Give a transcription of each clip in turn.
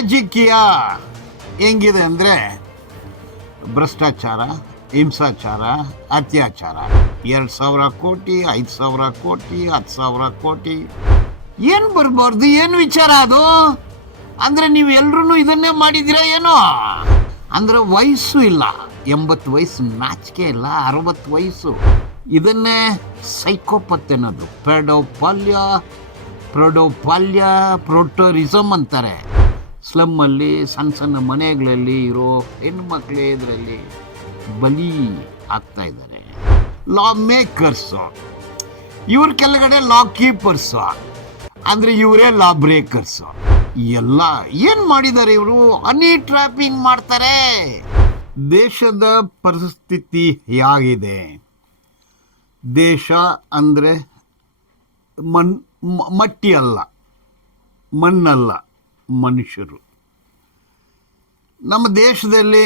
ರಾಜಕೀಯ ಹೆಂಗಿದೆ ಅಂದರೆ ಭ್ರಷ್ಟಾಚಾರ, ಹಿಂಸಾಚಾರ, ಅತ್ಯಾಚಾರ. ಎರಡು ಸಾವಿರ ಕೋಟಿ, ಐದು ಸಾವಿರ ಕೋಟಿ ಹತ್ತು ಸಾವಿರ ಕೋಟಿ. ಏನು ಬರ್ಬಾರ್ದು? ಏನು ವಿಚಾರ ಅದು? ಅಂದರೆ ನೀವು ಎಲ್ಲರೂ ಇದನ್ನೇ ಮಾಡಿದ್ದೀರಾ ಏನೋ? ಅಂದರೆ ವಯಸ್ಸು ಇಲ್ಲ. ಎಂಬತ್ತು ವಯಸ್ಸು ನಾಚಿಕೆ ಇಲ್ಲ, ಅರವತ್ತು ವಯಸ್ಸು. ಇದನ್ನೇ ಸೈಕೋಪತ್ ಅನ್ನೋದು. ಪೆಡೋಪಾಲ್ಯ, ಪ್ರೊಡೋಪಾಲ್ಯ ಪ್ರೋಟೋರಿಸಮ್ ಅಂತಾರೆ. ಸ್ಲಮ್ಮಲ್ಲಿ ಸಣ್ಣ ಸಣ್ಣ ಮನೆಗಳಲ್ಲಿ ಇರೋ ಹೆಣ್ಮಕ್ಳೇ ಇದರಲ್ಲಿ ಬಲಿ ಆಗ್ತಾ ಇದ್ದಾರೆ. ಲಾ ಮೇಕರ್ಸು ಇವ್ರ ಕೆಳಗಡೆ ಲಾ ಕೀಪರ್ಸು ಅಂದರೆ ಇವರೇ ಲಾ ಬ್ರೇಕರ್ಸು ಎಲ್ಲ ಏನು ಮಾಡಿದ್ದಾರೆ ಇವರು? ಹನಿ ಟ್ರಾಪಿಂಗ್ ಮಾಡ್ತಾರೆ. ದೇಶದ ಪರಿಸ್ಥಿತಿ ಹೇಗಿದೆ? ದೇಶ ಅಂದರೆ ಮಣ್ ಮಟ್ಟಿ ಅಲ್ಲ ಮಣ್ಣಲ್ಲ. ಮನುಷ್ಯರು. ನಮ್ಮ ದೇಶದಲ್ಲಿ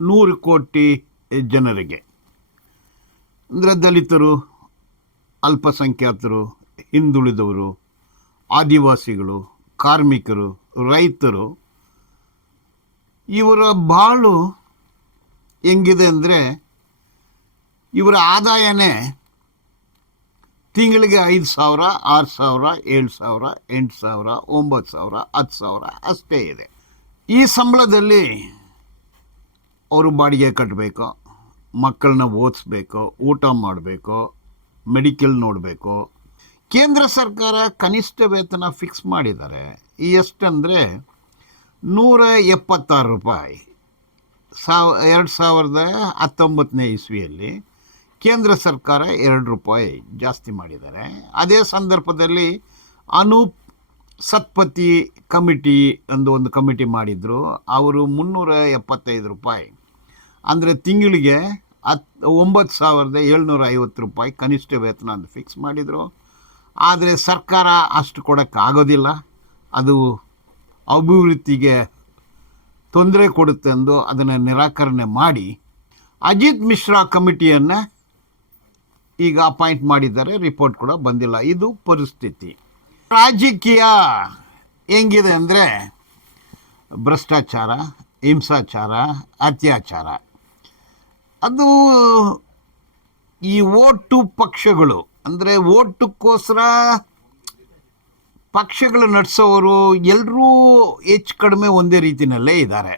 ನೂರು ಕೋಟಿ ಜನರಿಗೆ, ಅಂದರೆ ದಲಿತರು, ಅಲ್ಪಸಂಖ್ಯಾತರು, ಹಿಂದುಳಿದವರು, ಆದಿವಾಸಿಗಳು, ಕಾರ್ಮಿಕರು, ರೈತರು, ಇವರ ಬಾಳು ಹೆಂಗಿದೆ ಅಂದರೆ, ಇವರ ಆದಾಯನೇ ತಿಂಗಳಿಗೆ ಐದು ಸಾವಿರ, ಆರು ಸಾವಿರ, ಏಳು ಸಾವಿರ, ಎಂಟು ಸಾವಿರ, ಒಂಬತ್ತು ಸಾವಿರ, ಹತ್ತು ಸಾವಿರ ಅಷ್ಟೇ ಇದೆ. ಈ ಸಂಬಳದಲ್ಲಿ ಅವರು ಬಾಡಿಗೆ ಕಟ್ಟಬೇಕು, ಮಕ್ಕಳನ್ನ ಓದಿಸ್ಬೇಕು, ಊಟ ಮಾಡಬೇಕು, ಮೆಡಿಕಲ್ ನೋಡಬೇಕು. ಕೇಂದ್ರ ಸರ್ಕಾರ ಕನಿಷ್ಠ ವೇತನ ಫಿಕ್ಸ್ ಮಾಡಿದ್ದಾರೆ. ಎಷ್ಟಂದರೆ ನೂರ ಎಪ್ಪತ್ತಾರು ರೂಪಾಯಿ. ಸಾವ, ಎರಡು ಸಾವಿರದ ಹತ್ತೊಂಬತ್ತನೇ ಇಸ್ವಿಯಲ್ಲಿ ಕೇಂದ್ರ ಸರ್ಕಾರ ಎರಡು ರೂಪಾಯಿ ಜಾಸ್ತಿ ಮಾಡಿದ್ದಾರೆ. ಅದೇ ಸಂದರ್ಭದಲ್ಲಿ ಅನೂಪ್ ಸತ್ಪತಿ ಕಮಿಟಿ ಎಂದು ಒಂದು ಕಮಿಟಿ ಮಾಡಿದರು. ಅವರು ಮುನ್ನೂರ ಎಪ್ಪತ್ತೈದು ರೂಪಾಯಿ. ಅಂದರೆ ತಿಂಗಳಿಗೆ ಹತ್ತು ಒಂಬತ್ತು ಸಾವಿರದ ಏಳ್ನೂರ ಐವತ್ತು ರೂಪಾಯಿ ಕನಿಷ್ಠ ವೇತನ ಅಂತ ಫಿಕ್ಸ್ ಮಾಡಿದರು. ಆದರೆ ಸರ್ಕಾರ ಅಷ್ಟು ಕೊಡೋಕ್ಕಾಗೋದಿಲ್ಲ ಅದು ಅಭಿವೃದ್ಧಿಗೆ ತೊಂದರೆ ಕೊಡುತ್ತೆ ಎಂದು ಅದನ್ನು ನಿರಾಕರಣೆ ಮಾಡಿ ಅಜಿತ್ ಮಿಶ್ರಾ ಕಮಿಟಿಯನ್ನು ಈಗ ಅಪಾಯಿಂಟ್ ಮಾಡಿದ್ದಾರೆ ರಿಪೋರ್ಟ್ ಕೂಡ ಬಂದಿಲ್ಲ. ಇದು ಪರಿಸ್ಥಿತಿ. ರಾಜಕೀಯ ಹೆಂಗಿದೆ ಅಂದರೆ ಭ್ರಷ್ಟಾಚಾರ, ಹಿಂಸಾಚಾರ, ಅತ್ಯಾಚಾರ. ಅದು ಈ ಓಟು ಪಕ್ಷಗಳು, ಅಂದರೆ ಓಟಕ್ಕೋಸ್ಕರ ಪಕ್ಷಗಳು ನಡೆಸೋರು ಎಲ್ಲರೂ ಹೆಚ್ಚು ಕಡಿಮೆ ಒಂದೇ ರೀತಿಯಲ್ಲೇ ಇದ್ದಾರೆ.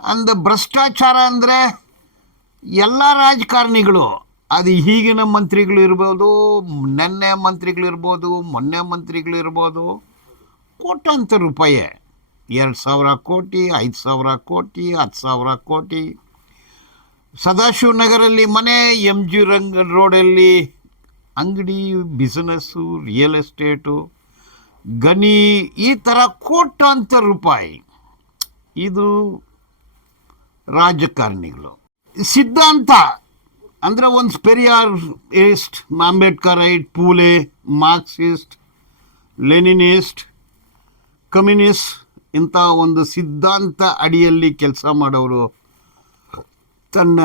ಅಂದ ಭ್ರಷ್ಟಾಚಾರ ಅಂದರೆ ಎಲ್ಲ ರಾಜಕಾರಣಿಗಳು ಅದು ಈಗಿನ ಮಂತ್ರಿಗಳು ಇರ್ಬೋದು, ನೆನ್ನೆ ಮಂತ್ರಿಗಳು ಇರ್ಬೋದು, ಮೊನ್ನೆ ಮಂತ್ರಿಗಳು ಇರ್ಬೋದು, ಕೋಟ್ಯಾಂತರ ರೂಪಾಯಿ. ಎರಡು ಸಾವಿರ ಕೋಟಿ, ಐದು ಸಾವಿರ ಕೋಟಿ, ಹತ್ತು ಸಾವಿರ ಕೋಟಿ. ಸದಾಶಿವನಗರಲ್ಲಿ ಮನೆ ಎಂ ಜಿ ರಂಗ ರೋಡಲ್ಲಿ ಅಂಗಡಿ, ಬಿಸ್ನೆಸ್ಸು, ರಿಯಲ್ ಎಸ್ಟೇಟು, ಗಣಿ, ಈ ಥರ ಕೋಟ್ಯಾಂತರ ರೂಪಾಯಿ. ಇದು ರಾಜಕಾರಣಿಗಳು. ಸಿದ್ಧಾಂತ. ಅಂದರೆ ಒಂದು ಪೆರಿಯಾರ್ ಅಂಬೇಡ್ಕರ್ ಐಟ್ ಪೂಲೆ, ಮಾರ್ಕ್ಸಿಸ್ಟ್, ಲೆನಿನಿಸ್ಟ್, ಕಮ್ಯುನಿಸ್ಟ್, ಇಂಥ ಒಂದು ಸಿದ್ಧಾಂತ ಅಡಿಯಲ್ಲಿ ಕೆಲಸ ಮಾಡೋರು ತನ್ನ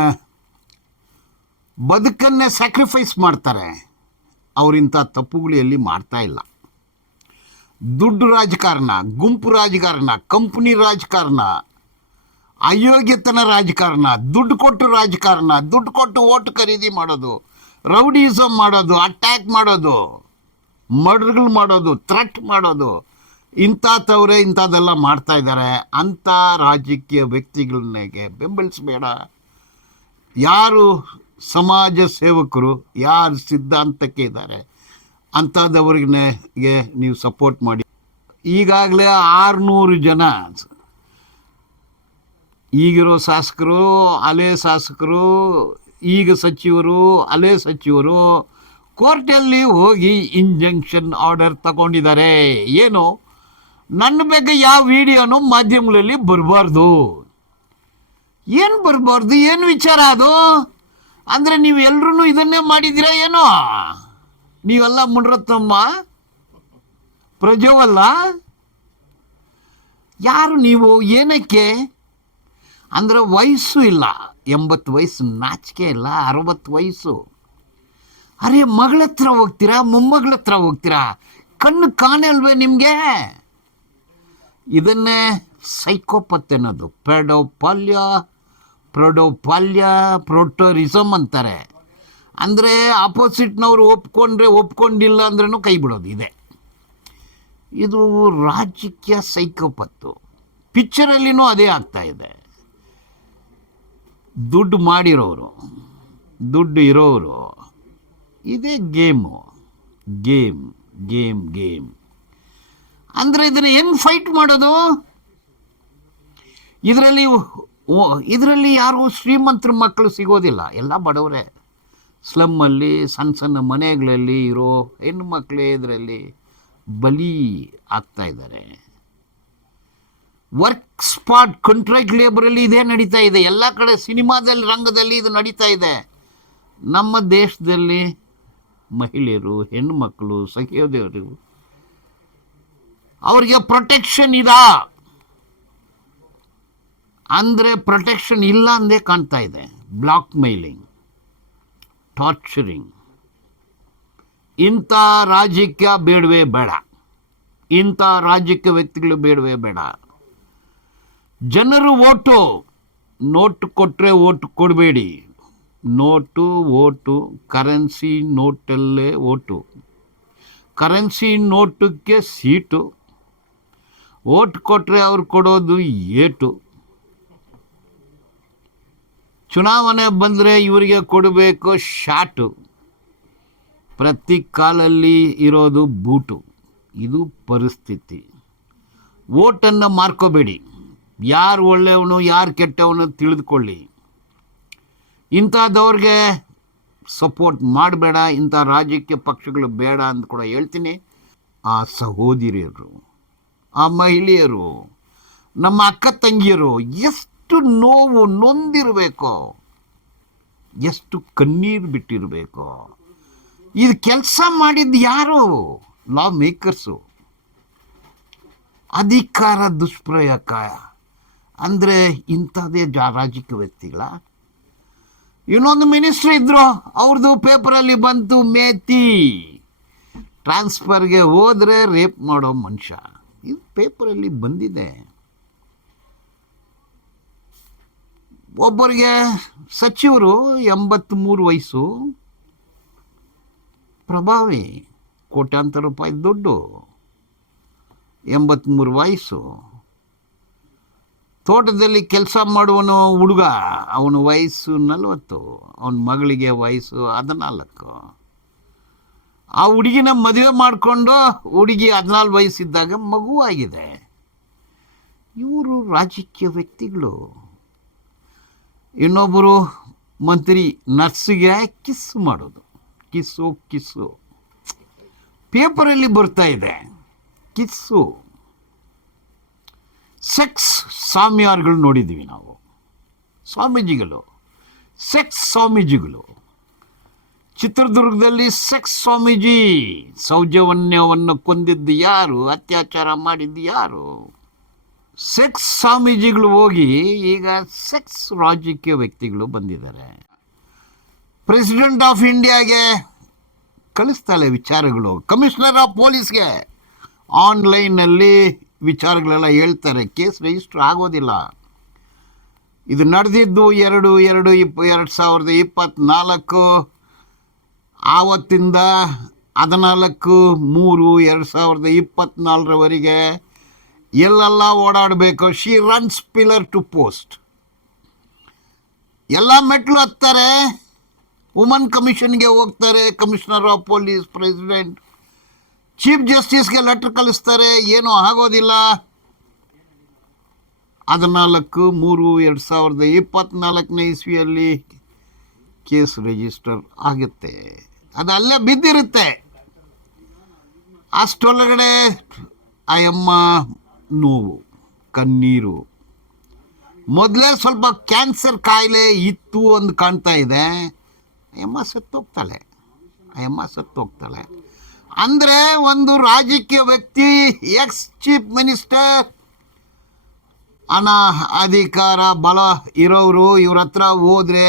ಬದುಕನ್ನೇ ಸ್ಯಾಕ್ರಿಫೈಸ್ ಮಾಡ್ತಾರೆ. ಅವರಿಂಥ ತಪ್ಪುಗಳು ಎಲ್ಲಿ ಮಾಡ್ತಾ ಇಲ್ಲ. ದುಡ್ಡು ರಾಜಕಾರಣ, ಗುಂಪು ರಾಜಕಾರಣ ಕಂಪ್ನಿ ರಾಜಕಾರಣ ಅಯೋಗ್ಯತನ ರಾಜಕಾರಣ, ದುಡ್ಡು ಕೊಟ್ಟು ರಾಜಕಾರಣ, ದುಡ್ಡು ಕೊಟ್ಟು ಓಟ್ ಖರೀದಿ ಮಾಡೋದು ರೌಡಿಸಮ್ ಮಾಡೋದು ಅಟ್ಯಾಕ್ ಮಾಡೋದು ಮರ್ಡರ್ಗಳು ಮಾಡೋದು ಥ್ರೆಟ್ ಮಾಡೋದು ಇಂಥದ್ದವರೇ ಇಂಥದ್ದೆಲ್ಲ ಮಾಡ್ತಾ ಇದ್ದಾರೆ. ಅಂಥ ರಾಜಕೀಯ ವ್ಯಕ್ತಿಗಳನ್ನೆಗೆ ಬೆಂಬಲಿಸಬೇಡ. ಯಾರು ಸಮಾಜ ಸೇವಕರು, ಯಾರು ಸಿದ್ಧಾಂತಕ್ಕೆ ಇದ್ದಾರೆ ಅಂಥದ್ದವ್ರಿಗೆ ನೀವು ಸಪೋರ್ಟ್ ಮಾಡಿ. ಈಗಾಗಲೇ ಆರುನೂರು ಜನ ಈಗಿರೋ ಶಾಸಕರು, ಅಲೆ ಶಾಸಕರು, ಈಗ ಸಚಿವರು, ಅಲೆ ಸಚಿವರು ಕೋರ್ಟಲ್ಲಿ ಹೋಗಿ ಇಂಜಂಕ್ಷನ್ ಆರ್ಡರ್ ತಗೊಂಡಿದ್ದಾರೆ. ಏನು? ನನ್ನ ಬಗ್ಗೆ ಯಾವ ವಿಡಿಯೋನು ಮಾಧ್ಯಮಗಳಲ್ಲಿ ಬರಬಾರ್ದು. ಏನು ಬರಬಾರ್ದು? ಏನು ವಿಚಾರ ಅದು? ಅಂದರೆ ನೀವು ಎಲ್ಲರೂ ಇದನ್ನೇ ಮಾಡಿದ್ದೀರಾ ಏನೋ? ನೀವೆಲ್ಲ ಮುನರತ್ನಮ್ಮ? ಪ್ರಜೋವಲ್ಲ? ಯಾರು ನೀವು? ಏನಕ್ಕೆ? ಅಂದರೆ ವಯಸ್ಸು ಇಲ್ಲ, ಎಂಬತ್ತು ವಯಸ್ಸು, ನಾಚಿಕೆ ಇಲ್ಲ, ಅರವತ್ತು ವಯಸ್ಸು. ಅರೆ, ಮಗಳ ಹತ್ರ ಹೋಗ್ತೀರಾ, ಮೊಮ್ಮಗಳ ಹತ್ರ ಹೋಗ್ತೀರಾ? ಕಣ್ಣು ಕಾಣಲ್ವೇ ನಿಮಗೆ? ಇದನ್ನೇ ಸೈಕೋಪತ್ ಅನ್ನೋದು ಪೆಡೋಪಾಲ್ಯ ಪ್ರೊಡೋಪಾಲ್ಯ ಪ್ರೊಟೋರಿಸಮ್ ಅಂತಾರೆ. ಅಂದರೆ ಆಪೋಸಿಟ್ನವರು ಒಪ್ಕೊಂಡ್ರೆ ಒಪ್ಕೊಂಡಿಲ್ಲ ಅಂದ್ರೂ ಕೈ ಬಿಡೋದು ಇದೆ. ಇದು ರಾಜಕೀಯ ಸೈಕೋಪತ್ತು ಪಿಕ್ಚರಲ್ಲಿನೂ ಅದೇ ಆಗ್ತಾ ಇದೆ. ದುಡ್ಡು ಮಾಡಿರೋರು, ದುಡ್ಡು ಇರೋರು, ಇದೇ ಗೇಮು, ಗೇಮ್ ಗೇಮ್ ಗೇಮ್. ಅಂದರೆ ಇದನ್ನು ಹೆಂಗೆ ಫೈಟ್ ಮಾಡೋದು? ಇದರಲ್ಲಿ ಇದರಲ್ಲಿ ಯಾರು ಶ್ರೀಮಂತರ ಮಕ್ಕಳು ಸಿಗೋದಿಲ್ಲ. ಎಲ್ಲ ಬಡವರೇ. ಸ್ಲಮ್ಮಲ್ಲಿ, ಸಣ್ಣ ಸಣ್ಣ ಮನೆಗಳಲ್ಲಿ ಇರೋ ಹೆಣ್ಣು ಮಕ್ಕಳೇ ಇದರಲ್ಲಿ ಬಲಿ ಆಗ್ತಾ ಇದ್ದಾರೆ. ವರ್ಕ್ ಸ್ಪಾಟ್ ಕಾಂಟ್ರಾಕ್ಟ್ ಲೇಬರಲ್ಲಿ ಇದೇ ನಡೀತಾ ಇದೆ. ಎಲ್ಲ ಕಡೆ ಸಿನಿಮಾದಲ್ಲಿ, ರಂಗದಲ್ಲಿ ಇದು ನಡೀತಾ ಇದೆ. ನಮ್ಮ ದೇಶದಲ್ಲಿ ಮಹಿಳೆಯರು, ಹೆಣ್ಣುಮಕ್ಕಳು ಸಖಿಯೋದೇವರು ಅವರಿಗೆ ಪ್ರೊಟೆಕ್ಷನ್ ಇದ? ಅಂದರೆ ಪ್ರೊಟೆಕ್ಷನ್ ಇಲ್ಲ ಅಂದೇ ಕಾಣ್ತಾ ಇದೆ. ಬ್ಲಾಕ್ ಮೇಲಿಂಗ್ ಟಾರ್ಚರಿಂಗ್ ಇಂಥ ರಾಜಕೀಯ ಬೇಡವೇ ಬೇಡ. ಇಂಥ ರಾಜಕೀಯ ವ್ಯಕ್ತಿಗಳು ಬೇಡವೇ ಬೇಡ. ಜನರು ಓಟು. ನೋಟು ಕೊಟ್ಟರೆ ಓಟು ಕೊಡಬೇಡಿ. ನೋಟು, ಓಟು, ಕರೆನ್ಸಿ ನೋಟಲ್ಲೇ ಓಟು. ಕರೆನ್ಸಿ ನೋಟಕ್ಕೆ ಸೀಟು. ಓಟ್ ಕೊಟ್ಟರೆ ಅವ್ರು ಕೊಡೋದು ಏಟು. ಚುನಾವಣೆ ಬಂದರೆ ಇವರಿಗೆ ಕೊಡಬೇಕು ಶಾಟು. ಪ್ರತಿ ಕಾಲಲ್ಲಿ ಇರೋದು ಬೂಟು. ಇದು ಪರಿಸ್ಥಿತಿ. ಓಟನ್ನು ಮಾರ್ಕೋಬೇಡಿ. ಯಾರು ಒಳ್ಳೆಯವನು, ಯಾರು ಕೆಟ್ಟವನು ತಿಳಿದುಕೊಳ್ಳಿ. ಇಂಥದ್ದವ್ರಿಗೆ ಸಪೋರ್ಟ್ ಮಾಡಬೇಡ, ಇಂಥ ರಾಜಕೀಯ ಪಕ್ಷಗಳು ಬೇಡ ಅಂತ ಕೂಡ ಹೇಳ್ತೀನಿ. ಆ ಸಹೋದರಿಯರು, ಆ ಮಹಿಳೆಯರು, ನಮ್ಮ ಅಕ್ಕ ತಂಗಿಯರು, ಎಷ್ಟು ನೋವು ನೊಂದಿರಬೇಕು, ಎಷ್ಟು ಕಣ್ಣೀರು ಬಿಟ್ಟಿರಬೇಕು. ಇದು ಕೆಲಸ ಮಾಡಿದ್ದು ಯಾರು? ಲಾ ಮೇಕರ್ಸು ಅಧಿಕಾರ ದುಷ್ಪ್ರಯೋಗ. ಅಂದರೆ ಇಂಥದ್ದೇ ರಾಜಕೀಯ ವ್ಯಕ್ತಿಗಳ. ಇನ್ನೊಂದು ಮಿನಿಸ್ಟ್ರ್ ಇದ್ದರು ಅವ್ರದ್ದು ಪೇಪರಲ್ಲಿ ಬಂತು ಮೇತಿ. ಟ್ರಾನ್ಸ್ಫರ್ಗೆ ಹೋದರೆ ರೇಪ್ ಮಾಡೋ ಮನುಷ್ಯ. ಇದು ಪೇಪರಲ್ಲಿ ಬಂದಿದೆ. ಒಬ್ಬರಿಗೆ ಸಚಿವರು ಎಂಬತ್ತ್ಮೂರು ವಯಸ್ಸು, ಪ್ರಭಾವಿ, ಕೋಟ್ಯಾಂತರ ರೂಪಾಯಿ ದುಡ್ಡು ಎಂಬತ್ತ್ಮೂರು ವಯಸ್ಸು. ತೋಟದಲ್ಲಿ ಕೆಲಸ ಮಾಡುವನು ಹುಡುಗ, ಅವನ ವಯಸ್ಸು ನಲವತ್ತು, ಅವನ ಮಗಳಿಗೆ ವಯಸ್ಸು ಹದಿನಾಲ್ಕು. ಆ ಹುಡುಗಿನ ಮದುವೆ ಮಾಡಿಕೊಂಡು ಹುಡುಗಿ ಹದಿನಾಲ್ಕು ವಯಸ್ಸಿದ್ದಾಗ ಮಗು ಆಗಿದೆ. ಇವರು ರಾಜಕೀಯ ವ್ಯಕ್ತಿಗಳು. ಇನ್ನೊಬ್ಬರು ಮಂತ್ರಿ ನರ್ಸಿಗೆ ಕಿಸ್ ಮಾಡೋದು. Kiss kiss. ಪೇಪರಲ್ಲಿ ಬರ್ತಾ ಇದೆ. ಕಿಸ್ಸು. ಸೆಕ್ಸ್ ಸ್ವಾಮಿಯಾರ್ಗಳು ನೋಡಿದ್ದೀವಿ ನಾವು. ಸ್ವಾಮೀಜಿಗಳು, ಸೆಕ್ಸ್ ಸ್ವಾಮೀಜಿಗಳು. ಚಿತ್ರದುರ್ಗದಲ್ಲಿ ಸೆಕ್ಸ್ ಸ್ವಾಮೀಜಿ ಸೌಜವನ್ಯವನ್ನು ಕೊಂದಿದ್ದು ಯಾರು? ಅತ್ಯಾಚಾರ ಮಾಡಿದ್ದು ಯಾರು? ಸೆಕ್ಸ್ ಸ್ವಾಮೀಜಿಗಳು ಹೋಗಿ ಈಗ ಸೆಕ್ಸ್ ರಾಜಕೀಯ ವ್ಯಕ್ತಿಗಳು ಬಂದಿದ್ದಾರೆ. ಪ್ರೆಸಿಡೆಂಟ್ ಆಫ್ ಇಂಡಿಯಾಗೆ ಕಳಿಸ್ತಾಳೆ ವಿಚಾರಗಳು. ಕಮಿಷನರ್ ಆಫ್ ಪೊಲೀಸ್ಗೆ ಆನ್ಲೈನಲ್ಲಿ ವಿಚಾರಗಳೆಲ್ಲ ಹೇಳ್ತಾರೆ, ಕೇಸ್ ರಿಜಿಸ್ಟರ್ ಆಗೋದಿಲ್ಲ. ಇದು ನಡೆದಿದ್ದು ಎರಡು ಎರಡು ಇಪ್ಪ ಎರಡು ಸಾವಿರದ ಇಪ್ಪತ್ತ್ನಾಲ್ಕು ಆವತ್ತಿಂದ ಹದಿನಾಲ್ಕು, ಮೂರು, ಎರಡು ಸಾವಿರದ ಇಪ್ಪತ್ತ್ನಾಲ್ಕರವರೆಗೆ ಎಲ್ಲೆಲ್ಲ ಓಡಾಡಬೇಕು. She runs pillar to post ಎಲ್ಲ ಮೆಟ್ಲು ಹತ್ತಾರೆ ವುಮನ್ ಕಮಿಷನ್ಗೆ ಹೋಗ್ತಾರೆ commissioner of police president chief ಜಸ್ಟಿಸ್ಗೆ letter ಕಳಿಸ್ತಾರೆ, ಏನೂ ಆಗೋದಿಲ್ಲ. ಹದಿನಾಲ್ಕು ಮೂರು ಎರಡು ಸಾವಿರದ ಇಪ್ಪತ್ತ್ನಾಲ್ಕನೇ ಇಸ್ವಿಯಲ್ಲಿ ಕೇಸ್ ರಿಜಿಸ್ಟರ್ ಆಗುತ್ತೆ. ಅದು ಅಲ್ಲೇ ಬಿದ್ದಿರುತ್ತೆ. ಅಷ್ಟೊಳಗಡೆ ಆಯಮ್ಮ ನೋವು, ಕಣ್ಣೀರು. ಮೊದಲೇ ಸ್ವಲ್ಪ ಕ್ಯಾನ್ಸರ್ ಕಾಯಿಲೆ ಇತ್ತು ಅಂದು ಕಾಣ್ತಾ ಇದೆ. ಅಯ್ಯಮ್ಮ ಸತ್ತೋಗ್ತಾಳೆ. ಅಮ್ಮ ಸತ್ತೋಗ್ತಾಳೆ. ಅಂದರೆ ಒಂದು ರಾಜಕೀಯ ವ್ಯಕ್ತಿ ಎಕ್ಸ್ ಚೀಫ್ ಮಿನಿಸ್ಟರ್ ಹಣ ಅಧಿಕಾರ, ಬಲ ಇರೋರು ಇವ್ರ ಹತ್ರ ಹೋದರೆ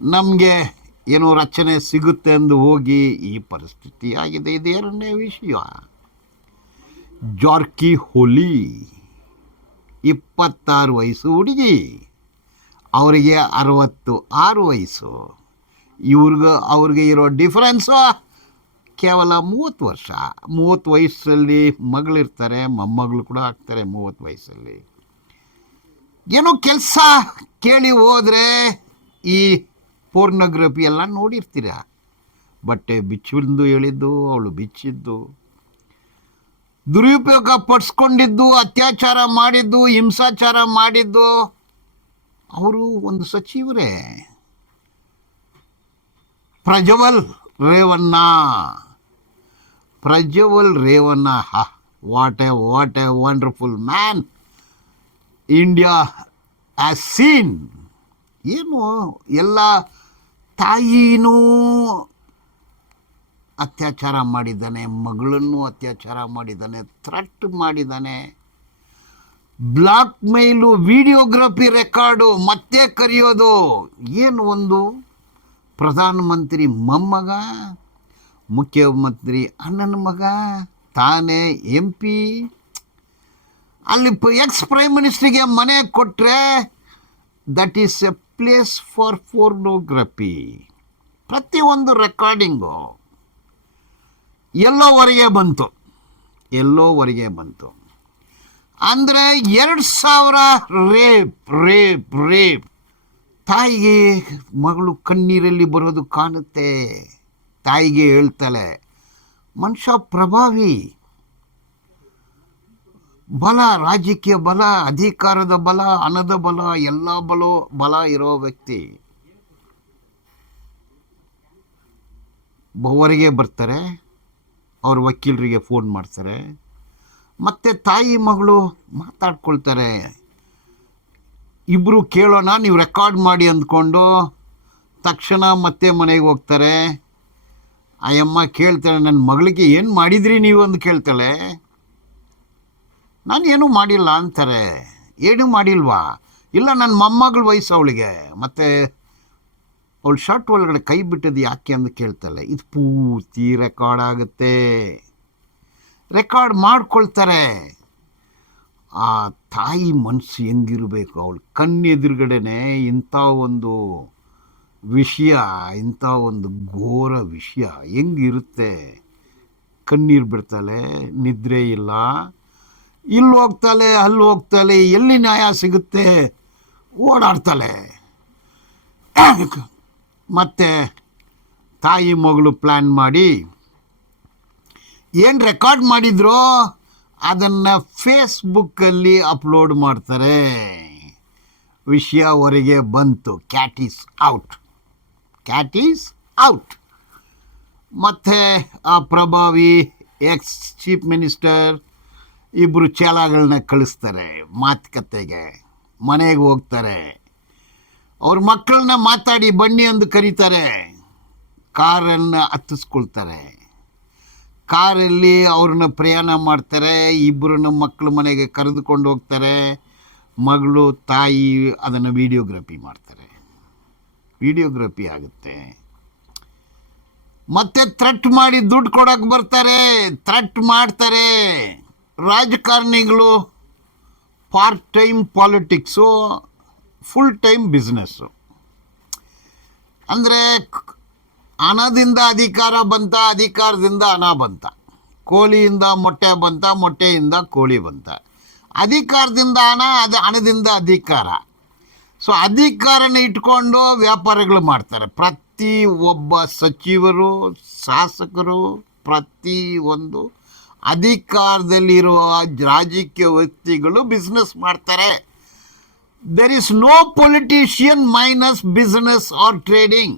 ನಮಗೆ ಏನೋ ರಚನೆ ಸಿಗುತ್ತೆ ಎಂದು ಹೋಗಿ ಈ ಪರಿಸ್ಥಿತಿ ಆಗಿದೆ. ಇದು ಎರಡನೇ ವಿಷಯ. ಜಾರ್ಕಿ ಹೋಲಿ, ಇಪ್ಪತ್ತಾರು ವಯಸ್ಸು ಹುಡುಗಿ, ಅವರಿಗೆ ಅರವತ್ತು ಆರು ವಯಸ್ಸು. ಇವ್ರಿಗೂ ಅವ್ರಿಗೆ ಇರೋ ಡಿಫ್ರೆನ್ಸು ಕೇವಲ ಮೂವತ್ತು ವರ್ಷ, ಮೂವತ್ತು ವಯಸ್ಸಲ್ಲಿ ಮಗಳಿರ್ತಾರೆ, ಮೊಮ್ಮಗಳು ಕೂಡ ಆಗ್ತಾರೆ ಮೂವತ್ತು ವಯಸ್ಸಲ್ಲಿ. ಏನೋ ಕೆಲಸ ಕೇಳಿ ಹೋದರೆ ಈ ಪೋರ್ನೋಗ್ರಫಿ ಎಲ್ಲ ನೋಡಿರ್ತೀರ. ಬಟ್ಟೆ ಬಿಚ್ಚಿಂದು ಹೇಳಿದ್ದು, ಅವಳು ಬಿಚ್ಚಿದ್ದು. ದುರುಪಯೋಗ ಪಡಿಸ್ಕೊಂಡಿದ್ದು, ಅತ್ಯಾಚಾರ ಮಾಡಿದ್ದು, ಹಿಂಸಾಚಾರ ಮಾಡಿದ್ದು, ಅವರು ಒಂದು ಸಚಿವರೇ. ಪ್ರಜ್ವಲ್ ರೇವಣ್ಣ. ಪ್ರಜ್ವಲ್ ರೇವಣ್ಣ, ಹ what a what a wonderful man India has seen ಏನು, ಎಲ್ಲ ತಾಯಿನೂ ಅತ್ಯಾಚಾರ ಮಾಡಿದ್ದಾನೆ, ಮಗಳನ್ನು ಅತ್ಯಾಚಾರ ಮಾಡಿದ್ದಾನೆ ಥ್ರೆಟ್ ಮಾಡಿದ್ದಾನೆ. ಬ್ಲಾಕ್ ಮೇಲು ವಿಡಿಯೋಗ್ರಫಿ ರೆಕಾರ್ಡು ಮತ್ತೆ ಕರೆಯೋದು. ಏನು ಒಂದು ಪ್ರಧಾನಮಂತ್ರಿ ಮೊಮ್ಮಗ? ಮುಖ್ಯಮಂತ್ರಿ ಅಣ್ಣನ ಮಗ, ತಾನೇ ಎಂ ಪಿ ಅಲ್ಲಿ ಎಕ್ಸ್ ಪ್ರೈಮ್ ಮಿನಿಸ್ಟ್ರಿಗೆ ಮನೆ ಕೊಟ್ಟರೆ that is a place for pornography ಪ್ರತಿಯೊಂದು ರೆಕಾರ್ಡಿಂಗು ಎಲ್ಲೋವರೆಗೆ ಬಂತು. ಎಲ್ಲೋವರೆಗೆ ಬಂತು. ಅಂದರೆ ಎರಡು ಸಾವಿರ ರೇಪ್ ರೇಪ್ ರೇಪ್ ತಾಯಿಗೆ ಮಗಳು ಕಣ್ಣೀರಲ್ಲಿ ಬರೋದು ಕಾಣುತ್ತೆ. ತಾಯಿಗೆ ಹೇಳ್ತಾಳೆ, ಮನುಷ್ಯ ಪ್ರಭಾವಿ. ಬಲ, ರಾಜಕೀಯ ಬಲ, ಅಧಿಕಾರದ ಬಲ, ಹಣದ ಬಲ, ಎಲ್ಲ ಬಲೋ, ಬಲ ಇರೋ ವ್ಯಕ್ತಿ. ಅವರಿಗೆ ಬರ್ತಾರೆ, ಅವ್ರ ವಕೀಲರಿಗೆ ಫೋನ್ ಮಾಡ್ತಾರೆ. ಮತ್ತೆ ತಾಯಿ ಮಗಳು ಮಾತಾಡ್ಕೊಳ್ತಾರೆ ಇಬ್ಬರು ಕೇಳೋಣ, ನೀವು ರೆಕಾರ್ಡ್ ಮಾಡಿ ಅಂದ್ಕೊಂಡು. ತಕ್ಷಣ ಮತ್ತೆ ಮನೆಗೆ ಹೋಗ್ತಾರೆ. ಆ ಅಮ್ಮ ಕೇಳ್ತಾಳೆ, ನನ್ನ ಮಗಳಿಗೆ ಏನು ಮಾಡಿದ್ರಿ ನೀವು? ಅಂತ ಕೇಳ್ತಾಳೆ, ನಾನು ಏನೂ ಮಾಡಿಲ್ಲ ಅಂತಾರೆ. ಏನೂ ಮಾಡಿಲ್ವಾ? ಇಲ್ಲ, ನನ್ನ ಮೊಮ್ಮಗಳು ವಯಸ್ಸು ಅವಳಿಗೆ. ಮತ್ತು, ಅವಳು ಶರ್ಟ್ ಒಳಗಡೆ ಕೈ ಬಿಟ್ಟದ್ದು ಯಾಕೆ? ಅಂತ ಕೇಳ್ತಾಳೆ, ಇದು ಪೂರ್ತಿ ರೆಕಾರ್ಡ್ ಆಗುತ್ತೆ. ರೆಕಾರ್ಡ್ ಮಾಡ್ಕೊಳ್ತಾರೆ. ಆ ತಾಯಿ ಮನಸ್ಸು ಹೆಂಗಿರಬೇಕು? ಅವಳು ಕಣ್ಣೆದುರುಗಡೆನೆ ಇಂಥ ಒಂದು ವಿಷಯ, ಇಂಥ ಒಂದು ಘೋರ ವಿಷಯ ಹೆಂಗಿರುತ್ತೆ? ಕಣ್ಣೀರು ಬಿಡ್ತಾಳೆ ನಿದ್ರೆ ಇಲ್ಲ. ಇಲ್ಲಿ ಹೋಗ್ತಾಳೆ ಅಲ್ಲಿ ಹೋಗ್ತಾಳೆ ಎಲ್ಲಿ ನ್ಯಾಯ ಸಿಗುತ್ತೆ? ಓಡಾಡ್ತಾಳೆ ಮತ್ತೆ ತಾಯಿ ಮಗಳು ಪ್ಲ್ಯಾನ್ ಮಾಡಿ ಏನು ರೆಕಾರ್ಡ್ ಮಾಡಿದ್ರು ಅದನ್ನು ಫೇಸ್ಬುಕ್ಕಲ್ಲಿ ಅಪ್ಲೋಡ್ ಮಾಡ್ತಾರೆ. ವಿಷಯ ಹೊರಗೆ ಬಂತು, cat is out. Cat is out ಮತ್ತೆ ಆ ಪ್ರಭಾವಿ ಎಕ್ಸ್ ಚೀಫ್ ಮಿನಿಸ್ಟರ್ ಇಬ್ಬರು ಚೇಲಾಗಳನ್ನ ಕಳಿಸ್ತಾರೆ ಮಾತುಕತೆಗೆ, ಮನೆಗೆ ಹೋಗ್ತಾರೆ. ಅವ್ರ ಮಕ್ಕಳನ್ನ ಮಾತಾಡಿ ಬನ್ನಿ ಎಂದು ಕರೀತಾರೆ. ಕಾರನ್ನು ಹತ್ತಿಸ್ಕೊಳ್ತಾರೆ. ಕಾರಲ್ಲಿ ಅವ್ರನ್ನ ಪ್ರಯಾಣ ಮಾಡ್ತಾರೆ ಇಬ್ಬರನ್ನ ಮಕ್ಕಳು ಮನೆಗೆ ಕರೆದುಕೊಂಡು ಹೋಗ್ತಾರೆ. ಮಗಳು, ತಾಯಿ ಅದನ್ನು ವಿಡಿಯೋಗ್ರಫಿ ಮಾಡ್ತಾರೆ. ವಿಡಿಯೋಗ್ರಫಿ ಆಗುತ್ತೆ. ಮತ್ತೆ ಥ್ರೆಟ್ ಮಾಡಿ ದುಡ್ಡು ಕೊಡೋಕೆ ಬರ್ತಾರೆ ಥ್ರೆಟ್ ಮಾಡ್ತಾರೆ. ರಾಜಕಾರಣಿಗಳು part time politics full time business ಅಂದರೆ ಹಣದಿಂದ ಅಧಿಕಾರ ಬಂತ, ಅಧಿಕಾರದಿಂದ ಹಣ ಬಂತ. ಕೋಳಿಯಿಂದ ಮೊಟ್ಟೆ ಬಂತ, ಮೊಟ್ಟೆಯಿಂದ ಕೋಳಿ ಬಂತ. ಅಧಿಕಾರದಿಂದ ಹಣ, ಅದು ಹಣದಿಂದ ಅಧಿಕಾರ. ಸೊ ಅಧಿಕಾರನ ಇಟ್ಕೊಂಡು ವ್ಯಾಪಾರಗಳು ಮಾಡ್ತಾರೆ. ಪ್ರತಿ ಒಬ್ಬ ಸಚಿವರು, ಶಾಸಕರು, ಪ್ರತಿ ಒಂದು ಅಧಿಕಾರದಲ್ಲಿರುವ ರಾಜಕೀಯ ವ್ಯಕ್ತಿಗಳು ಬಿಸ್ನೆಸ್ ಮಾಡ್ತಾರೆ. There is no politician minus business or trading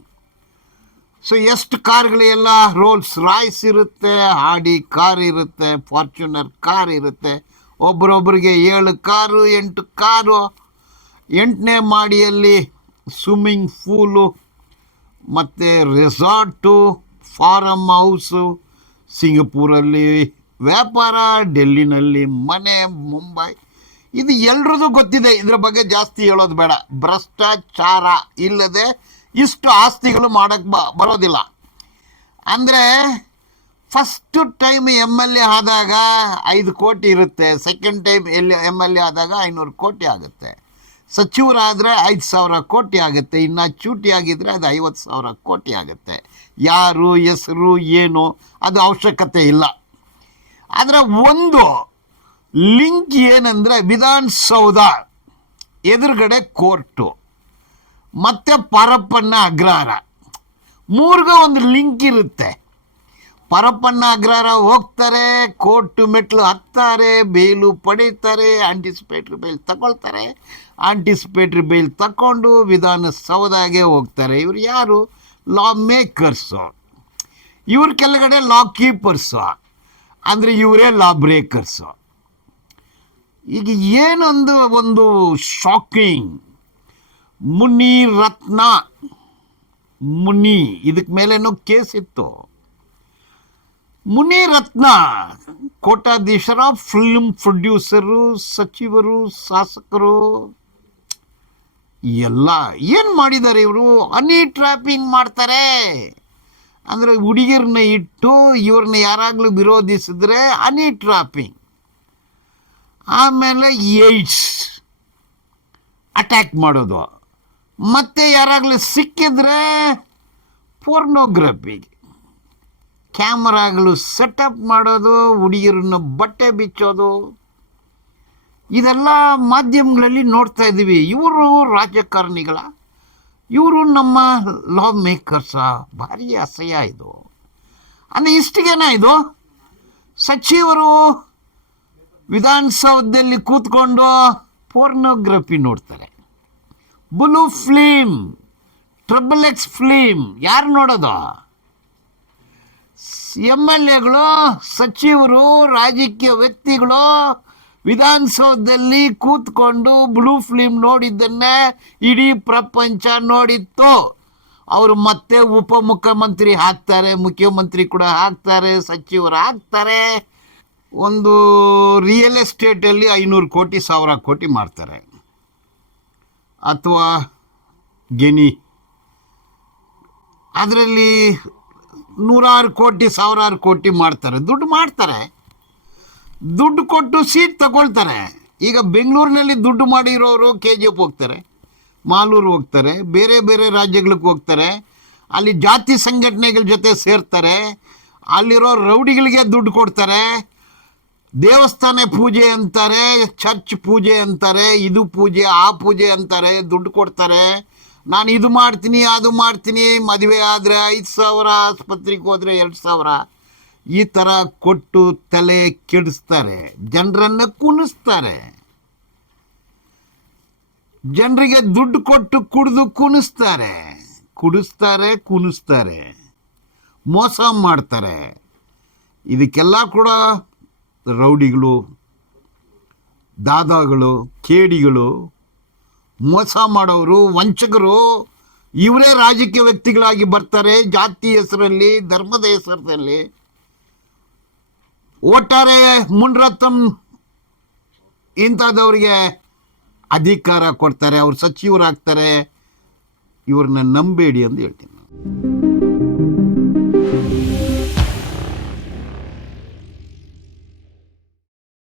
so ಎಷ್ಟು ಕಾರ್ಗಳೆಲ್ಲ ರೋಲ್ಸ್ ರಾಯ್ಸ್ ಇರುತ್ತೆ ಆಡಿ ಕಾರ್ ಇರುತ್ತೆ ಫಾರ್ಚುನರ್ ಕಾರ್ ಇರುತ್ತೆ. ಒಬ್ರೊಬ್ರಿಗೆ ಏಳು ಕಾರು, ಎಂಟು ಕಾರು ಎಂಟನೇ ಮಾಡಿಯಲ್ಲಿ ಸ್ವಿಮ್ಮಿಂಗ್ ಫೂಲು ಮತ್ತು ರೆಸಾರ್ಟು ಫಾರಮ್ ಹೌಸು, ಸಿಂಗಪೂರಲ್ಲಿ ವ್ಯಾಪಾರ, ಡೆಲ್ಲಿನಲ್ಲಿ ಮನೆ, ಮುಂಬೈ. ಇದು ಎಲ್ರದ್ದು ಗೊತ್ತಿದೆ. ಇದ್ರ ಬಗ್ಗೆ ಜಾಸ್ತಿ ಹೇಳೋದು ಬೇಡ. ಭ್ರಷ್ಟಾಚಾರ ಇಲ್ಲದೆ ಇಷ್ಟು ಆಸ್ತಿಗಳು ಮಾಡೋಕ್ಕೆ ಬ, ಬರೋದಿಲ್ಲ. ಅಂದರೆ first time M L A ಆದಾಗ ಐದು ಕೋಟಿ ಇರುತ್ತೆ. Second time L, M L A ಆದಾಗ ಐನೂರು ಕೋಟಿ ಆಗುತ್ತೆ. ಸಚಿವರಾದರೆ ಐದು ಸಾವಿರ ಕೋಟಿ ಆಗುತ್ತೆ, ಇನ್ನು ಚೂಟಿ ಆಗಿದ್ರೆ ಅದು ಐವತ್ತು ಸಾವಿರ ಕೋಟಿ ಆಗುತ್ತೆ. ಯಾರು, ಹೆಸರು, ಏನು, ಅದು ಅವಶ್ಯಕತೆ ಇಲ್ಲ. ಆದರೆ ಒಂದು ಲಿಂಕ್ ಏನಂದರೆ ವಿಧಾನಸೌಧ ಎದುರುಗಡೆ ಕೋರ್ಟು, ಮತ್ತು ಪರಪ್ಪನ ಅಗ್ರಹಾರ. ಮೂರ್ಗ ಒಂದು ಲಿಂಕ್ ಇರುತ್ತೆ. ಪರಪ್ಪನ ಅಗ್ರಹಾರ ಹೋಗ್ತಾರೆ, ಕೋರ್ಟು ಮೆಟ್ಲು ಹತ್ತಾರೆ, ಬೇಲು ಪಡೀತಾರೆ ಆಂಟಿಸಿಪೇಟ್ರಿ ಬೇಲ್ ತಗೊಳ್ತಾರೆ. ಆಂಟಿಸಿಪೇಟ್ರಿ ಬೇಲ್ ತಗೊಂಡು ವಿಧಾನಸೌಧಗೆ ಹೋಗ್ತಾರೆ. ಇವ್ರು ಯಾರು? ಲಾ ಮೇಕರ್ಸು ಇವ್ರ ಕೆಳಗಡೆ ಲಾ ಕೀಪರ್ಸು ಅಂದರೆ ಇವರೇ ಲಾ ಬ್ರೇಕರ್ಸು ಈಗ ಏನೊಂದು ಒಂದು ಶಾಕಿಂಗ್ ಮುನಿ ರತ್ನ ಮುನಿ ಇದಕ್ಕೆ ಮೇಲೇನೋ ಕೇಸ್ ಇತ್ತು. ಮುನಿರತ್ನ ಕೋಟಾಧೀಶರ ಫಿಲ್ಮ್ ಪ್ರೊಡ್ಯೂಸರು ಸಚಿವರು, ಶಾಸಕರು, ಎಲ್ಲ ಏನು ಮಾಡಿದ್ದಾರೆ ಇವರು? ಹನಿ ಟ್ರ್ಯಾಪಿಂಗ್ ಮಾಡ್ತಾರೆ. ಅಂದರೆ ಹುಡುಗಿರನ್ನ ಇಟ್ಟು ಇವ್ರನ್ನ ಯಾರಾಗಲೂ ವಿರೋಧಿಸಿದ್ರೆ ಹನಿ ಟ್ರಾಪಿಂಗ್ ಆಮೇಲೆ ಏಡ್ಸ್ ಅಟ್ಯಾಕ್ ಮಾಡೋದು. ಮತ್ತೆ ಯಾರಾಗಲೂ ಸಿಕ್ಕಿದ್ರೆ ಪೋರ್ನೋಗ್ರಫಿಗೆ ಕ್ಯಾಮರಾಗಳು ಸೆಟಪ್ ಮಾಡೋದು ಹುಡುಗಿರನ್ನ ಬಟ್ಟೆ ಬಿಚ್ಚೋದು, ಇದೆಲ್ಲ ಮಾಧ್ಯಮಗಳಲ್ಲಿ ನೋಡ್ತಾ ಇದ್ದೀವಿ. ಇವರು ರಾಜಕಾರಣಿಗಳ, ಇವರು ನಮ್ಮ ಲಾ ಮೇಕರ್ಸ ಭಾರಿ ಅಸಹ್ಯ ಇದು. ಅಂದರೆ ಇಷ್ಟಿಗೇನ ಇದು? ಸಚಿವರು ವಿಧಾನಸೌಧದಲ್ಲಿ ಕೂತ್ಕೊಂಡು ಪೋರ್ನೋಗ್ರಫಿ ನೋಡ್ತಾರೆ. Blue flame trouble ex flame ಯಾರು ನೋಡೋದು? ಎಂ ಎಲ್ ಎಗಳು ಸಚಿವರು, ರಾಜಕೀಯ ವ್ಯಕ್ತಿಗಳು ವಿಧಾನಸೌಧದಲ್ಲಿ ಕೂತ್ಕೊಂಡು ಬ್ಲೂ ಫಿಲ್ಮ್ ನೋಡಿದ್ದನ್ನೇ ಇಡೀ ಪ್ರಪಂಚ ನೋಡಿತ್ತು. ಅವರು ಮತ್ತೆ ಉಪಮುಖ್ಯಮಂತ್ರಿ ಹಾಕ್ತಾರೆ ಮುಖ್ಯಮಂತ್ರಿ ಕೂಡ ಹಾಕ್ತಾರೆ ಸಚಿವರು ಹಾಕ್ತಾರೆ ಒಂದು ರಿಯಲ್ ಎಸ್ಟೇಟಲ್ಲಿ ಐನೂರು ಕೋಟಿ, ಸಾವಿರ ಕೋಟಿ ಮಾಡ್ತಾರೆ. ಅಥವಾ ಗೆನಿ. ಅದರಲ್ಲಿ ನೂರಾರು ಕೋಟಿ, ಸಾವಿರಾರು ಕೋಟಿ ಮಾಡ್ತಾರೆ. ದುಡ್ಡು ಮಾಡ್ತಾರೆ. ದುಡ್ಡು ಕೊಟ್ಟು ಸೀಟ್ ತಗೊಳ್ತಾರೆ. ಈಗ ಬೆಂಗಳೂರಿನಲ್ಲಿ ದುಡ್ಡು ಮಾಡಿರೋರು ಕೆ ಜಿ ಎಫ್ ಹೋಗ್ತಾರೆ. ಮಾಲೂರು ಹೋಗ್ತಾರೆ. ಬೇರೆ ಬೇರೆ ರಾಜ್ಯಗಳಿಗೆ ಹೋಗ್ತಾರೆ. ಅಲ್ಲಿ ಜಾತಿ ಸಂಘಟನೆಗಳ ಜೊತೆ ಸೇರ್ತಾರೆ. ಅಲ್ಲಿರೋ ರೌಡಿಗಳಿಗೆ ದುಡ್ಡು ಕೊಡ್ತಾರೆ. ದೇವಸ್ಥಾನ ಪೂಜೆ ಅಂತಾರೆ, ಚರ್ಚ್ ಪೂಜೆ ಅಂತಾರೆ, ಇದು ಪೂಜೆ, ಆ ಪೂಜೆ ಅಂತಾರೆ, ದುಡ್ಡು ಕೊಡ್ತಾರೆ. ನಾನು ಇದು ಮಾಡ್ತೀನಿ, ಅದು ಮಾಡ್ತೀನಿ, ಮದುವೆ ಆದರೆ ಐದು ಸಾವಿರ, ಆಸ್ಪತ್ರೆಗೆ ಹೋದರೆ ಎರಡು ಸಾವಿರ. ಈ ಥರ ಕೊಟ್ಟು ತಲೆ ಕೆಡಿಸ್ತಾರೆ. ಜನರನ್ನು ಕುಣಿಸ್ತಾರೆ. ಜನರಿಗೆ ದುಡ್ಡು ಕೊಟ್ಟು ಕುಡಿದು ಕುಣಿಸ್ತಾರೆ. ಕುಡಿಸ್ತಾರೆ, ಕುಣಿಸ್ತಾರೆ. ಮೋಸ ಮಾಡ್ತಾರೆ. ಇದಕ್ಕೆಲ್ಲ ಕೂಡ ರೌಡಿಗಳು, ದಾದಾಗಳು, ಕೇಡಿಗಳು ಮೋಸ ಮಾಡೋರು, ವಂಚಕರು ಇವರೇ ರಾಜಕೀಯ ವ್ಯಕ್ತಿಗಳಾಗಿ ಬರ್ತಾರೆ ಜಾತಿ ಹೆಸರಲ್ಲಿ, ಧರ್ಮದ ಹೆಸರಲ್ಲಿ. ಒಟ್ಟಾರೆ ಮುನ್ರತ್ನಂ ಇಂಥದವ್ರಿಗೆ ಅಧಿಕಾರ ಕೊಡ್ತಾರೆ, ಅವ್ರು ಸಚಿವರಾಗ್ತಾರೆ. ಇವ್ರನ್ನ ನಂಬೇಡಿ ಅಂತ ಹೇಳ್ತೀನಿ